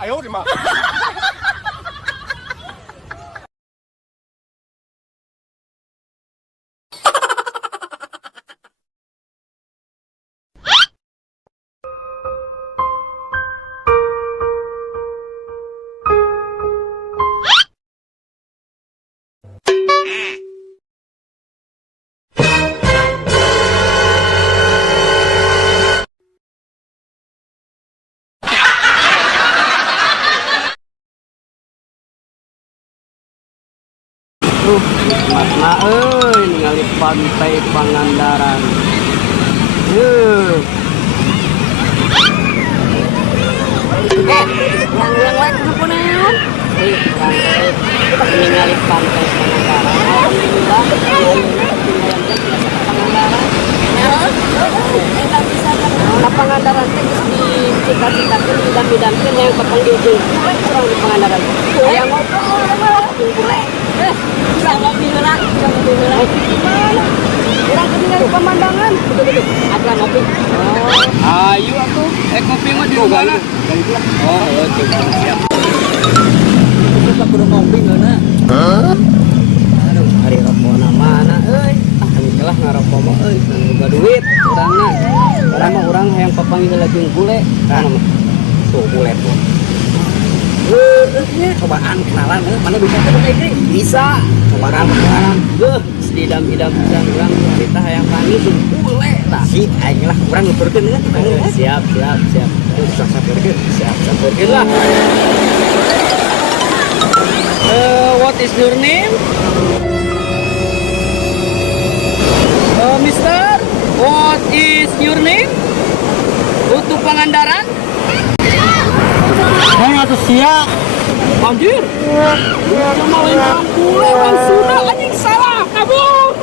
哎呦我的妈！Nikmatna euy ningali pantai Pangandaran. Yang lain kenapa naon? Ningali pantai Pangandaran. Alhamdulillah. Pangandaran. Pangandaran teh geus dicita-citakeun idam-idamkeun yang petang di ujung. Kurang di Pangandaran. Aya ngobrol bule. Bisa ngopi heula, bisa ngopi heula. Gimana? Urang ketinggalan pemandangan. Betul-betul. Ada ngopi. Oh, ayo atuh. Ngopi mah di mana? Oh, coba siap. Kita kudu ngopi ngeuna. Hah? Aduh, hari rokokna mana euy? Lah ngarokok mah euy, boga duit urangna. Urang mah urang hayang papanggih heula jeung bule. Tuh bule tuh. Cobaan kenalan, mana bisa kan bisa cobaan kenalan sedidam-idam urang kita hayang panggil bule lah si aing lah urang nguturkeun kan siap sampurkeun lah. What is your name? Mister, what is your name? Untuk Pangandaran? Saya tuh siap. Anjir. Udah malah bule, Bang Sunda anjing salah kabur.